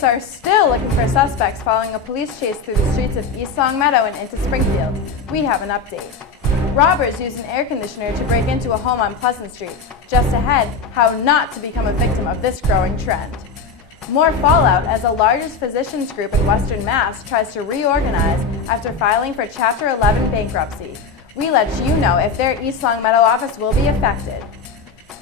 Police are still looking for suspects following a police chase through the streets of East Longmeadow and into Springfield. We have an update. Robbers used an air conditioner to break into a home on Pleasant Street. Just ahead, how not to become a victim of this growing trend. More fallout as the largest physicians group in Western Mass tries to reorganize after filing for Chapter 11 bankruptcy. We let you know if their East Longmeadow office will be affected.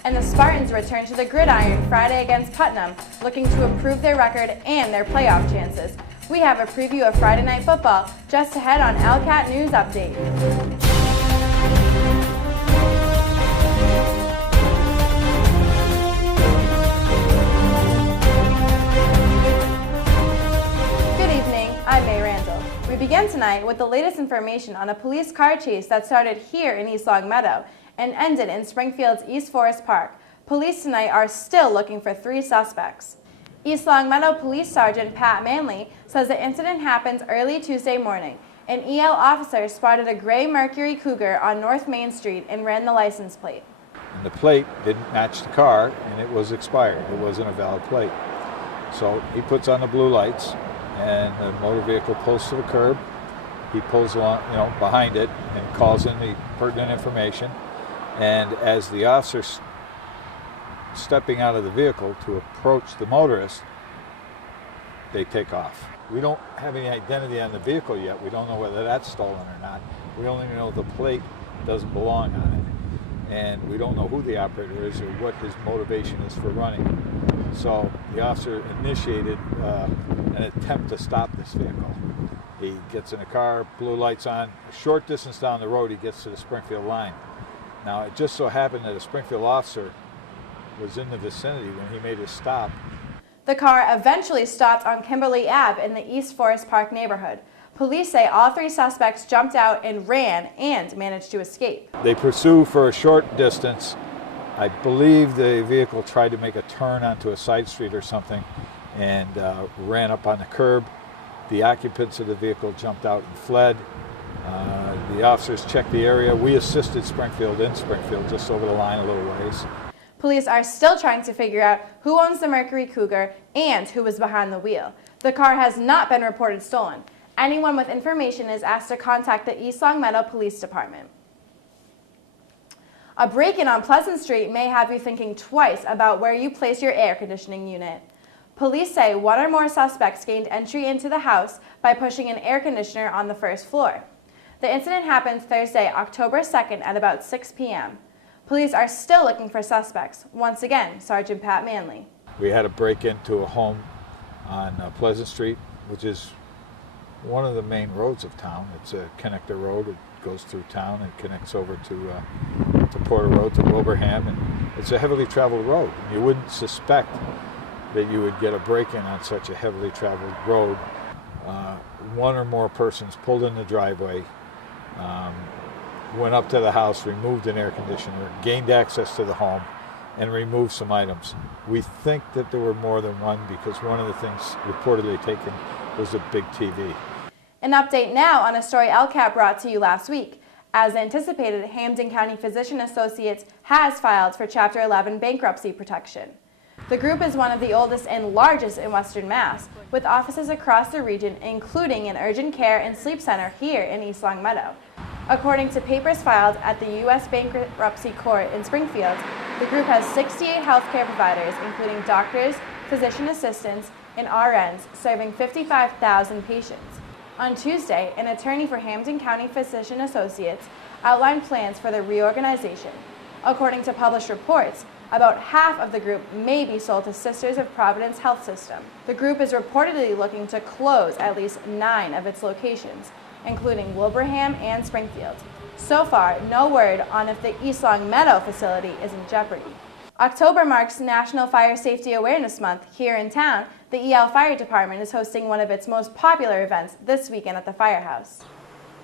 And the Spartans return to the gridiron Friday against Putnam, looking to improve their record and their playoff chances. We have a preview of Friday Night Football just ahead on ELCAT News Update. We begin tonight with the latest information on a police car chase that started here in East Longmeadow and ended in Springfield's East Forest Park. Police tonight are still looking for 3 suspects. East Longmeadow Police Sergeant Pat Manley says the incident happened early Tuesday morning. An EL officer spotted a gray Mercury Cougar on North Main Street and ran the license plate. And the plate didn't match the car and it was expired. It wasn't a valid plate. So he puts on the blue lights and the motor vehicle pulls to the curb. He pulls along, behind it and calls in the pertinent information. And as the officer's stepping out of the vehicle to approach the motorist, they take off. We don't have any identity on the vehicle yet. We don't know whether that's stolen or not. We only know the plate doesn't belong on it. And we don't know who the operator is or what his motivation is for running. So the officer initiated an attempt to stop this vehicle. He gets in the car, blue lights on. A short distance down the road, he gets to the Springfield line. Now, it just so happened that a Springfield officer was in the vicinity when he made his stop. The car eventually stopped on Kimberly Ave in the East Forest Park neighborhood. Police say all 3 suspects jumped out and ran and managed to escape. They pursue for a short distance. I believe the vehicle tried to make a turn onto a side street or something and ran up on the curb. The occupants of the vehicle jumped out and fled. The officers checked the area. We assisted Springfield in Springfield, just over the line a little ways. Police are still trying to figure out who owns the Mercury Cougar and who was behind the wheel. The car has not been reported stolen. Anyone with information is asked to contact the East Longmeadow Police Department. A break-in on Pleasant Street may have you thinking twice about where you place your air conditioning unit. Police say 1 or more suspects gained entry into the house by pushing an air conditioner on the first floor. The incident happened Thursday, October 2nd at about 6 p.m. Police are still looking for suspects. Once again, Sergeant Pat Manley. We had a break into a home on Pleasant Street, which is one of the main roads of town. It's a connector road. It goes through town and connects over to Porter Road, to Wilbraham, and it's a heavily traveled road. You wouldn't suspect that you would get a break-in on such a heavily traveled road. 1 or more persons pulled in the driveway, went up to the house, removed an air conditioner, gained access to the home, and removed some items. We think that there were more than 1 because one of the things reportedly taken was a big TV. An update now on a story ELCAT brought to you last week. As anticipated, Hampden County Physician Associates has filed for Chapter 11 bankruptcy protection. The group is one of the oldest and largest in Western Mass, with offices across the region, including an urgent care and sleep center here in East Longmeadow. According to papers filed at the U.S. Bankruptcy Court in Springfield, the group has 68 healthcare providers, including doctors, physician assistants, and RNs, serving 55,000 patients. On Tuesday, an attorney for Hampden County Physician Associates outlined plans for the reorganization. According to published reports, about half of the group may be sold to Sisters of Providence Health System. The group is reportedly looking to close at least 9 of its locations, including Wilbraham and Springfield. So far, no word on if the East Longmeadow facility is in jeopardy. October marks National Fire Safety Awareness Month. Here in town, the EL Fire Department is hosting one of its most popular events this weekend at the firehouse.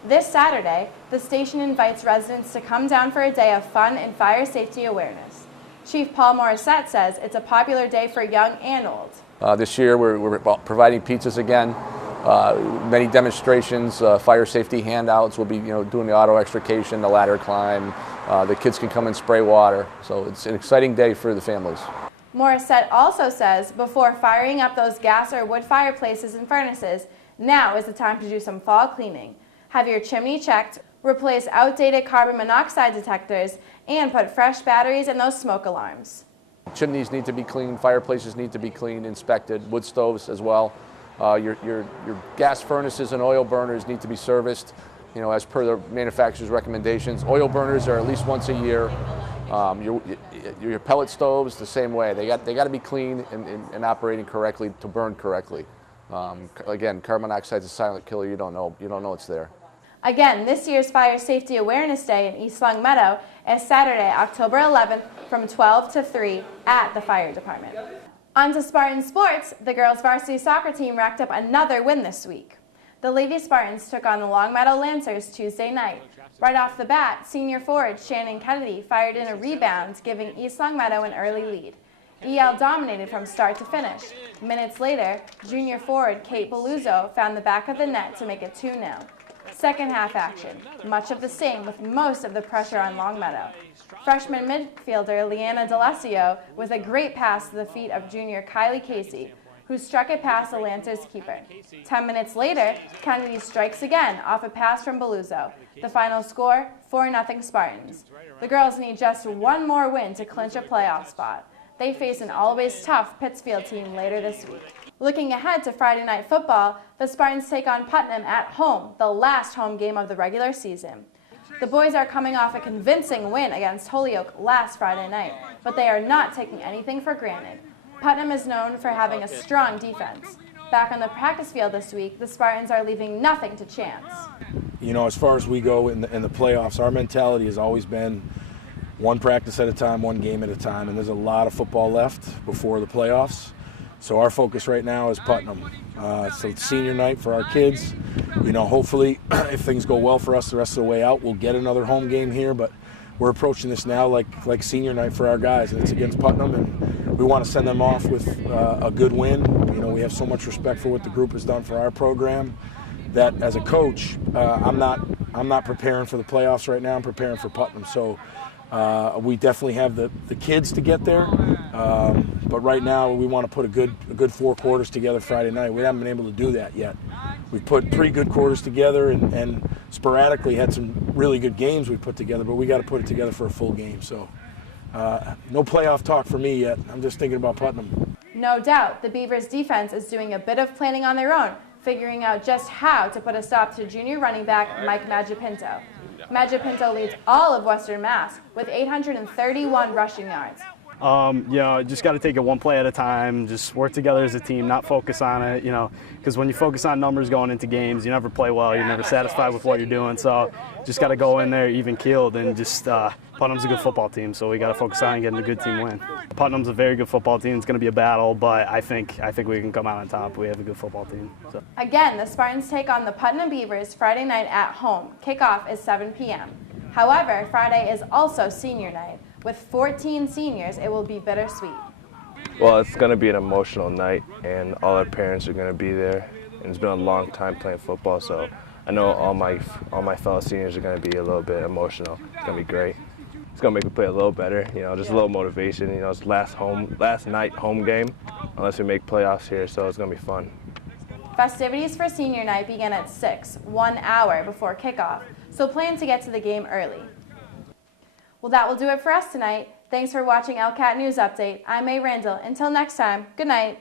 This Saturday, the station invites residents to come down for a day of fun and fire safety awareness. Chief Paul Morissette says it's a popular day for young and old. This year we're providing pizzas again, many demonstrations, fire safety handouts. We'll be doing the auto extrication, the ladder climb. The kids can come and spray water. So it's an exciting day for the families. Morissette also says before firing up those gas or wood fireplaces and furnaces, now is the time to do some fall cleaning. Have your chimney checked, replace outdated carbon monoxide detectors, and put fresh batteries in those smoke alarms. Chimneys need to be cleaned, fireplaces need to be cleaned, inspected, wood stoves as well. Your gas furnaces and oil burners need to be serviced, as per the manufacturer's recommendations. Oil burners are at least once a year. Your pellet stoves, the same way. They got to be cleaned and operating correctly to burn correctly. Again, carbon monoxide is a silent killer. You don't know it's there. Again, this year's Fire Safety Awareness Day in East Longmeadow is Saturday, October 11th from 12 to 3 at the fire department. On to Spartan sports, the girls varsity soccer team racked up another win this week. The Lady Spartans took on the Longmeadow Lancers Tuesday night. Right off the bat, senior forward Shannon Kennedy fired in a rebound, giving East Longmeadow an early lead. EL dominated from start to finish. Minutes later, junior forward Kate Beluzzo found the back of the net to make it 2-0. Second half action, much of the same with most of the pressure on Longmeadow. Freshman midfielder Leanna D'Alessio with a great pass to the feet of junior Kylie Casey, who struck it past the Lancers keeper. 10 minutes later, Kennedy strikes again off a pass from Beluzzo. The final score, 4-0 Spartans. The girls need just one more win to clinch a playoff spot. They face an always tough Pittsfield team later this week. Looking ahead to Friday night football, the Spartans take on Putnam at home, the last home game of the regular season. The boys are coming off a convincing win against Holyoke last Friday night, but they are not taking anything for granted. Putnam is known for having a strong defense. Back on the practice field this week, the Spartans are leaving nothing to chance. As far as we go in the playoffs, our mentality has always been one practice at a time, one game at a time, and there's a lot of football left before the playoffs. So our focus right now is Putnam. So it's senior night for our kids. Hopefully, if things go well for us the rest of the way out, we'll get another home game here, but we're approaching this now like senior night for our guys, and it's against Putnam, and we want to send them off with a good win. We have so much respect for what the group has done for our program that as a coach, I'm not preparing for the playoffs right now. I'm preparing for Putnam. So we definitely have the kids to get there, but right now we want to put a good 4 quarters together Friday night. We haven't been able to do that yet. We've put 3 good quarters together and sporadically had some really good games we put together, but we got to put it together for a full game. So no playoff talk for me yet. I'm just thinking about Putnam. No doubt, the Beavers defense is doing a bit of planning on their own, figuring out just how to put a stop to junior running back Mike Magipinto. Magipinto leads all of Western Mass with 831 rushing yards. Just got to take it one play at a time, just work together as a team, not focus on it, because when you focus on numbers going into games, you never play well, you're never satisfied with what you're doing. So just got to go in there even keeled, and just Putnam's a good football team, so we got to focus on getting a good team win. Putnam's a very good football team. It's going to be a battle, but I think we can come out on top. We have a good football team. So. Again, the Spartans take on the Putnam Beavers Friday night at home. Kickoff is 7 p.m. However, Friday is also senior night. With 14 seniors, it will be bittersweet. Well, it's going to be an emotional night, and all our parents are going to be there. And it's been a long time playing football, so I know all my fellow seniors are going to be a little bit emotional. It's going to be great. It's going to make me play a little better, just a little motivation. It's last night home game, unless we make playoffs here, so it's going to be fun. Festivities for senior night begin at 6, 1 hour before kickoff, so plan to get to the game early. Well, that will do it for us tonight. Thanks for watching ELCAT News Update. I'm May Randall. Until next time, good night.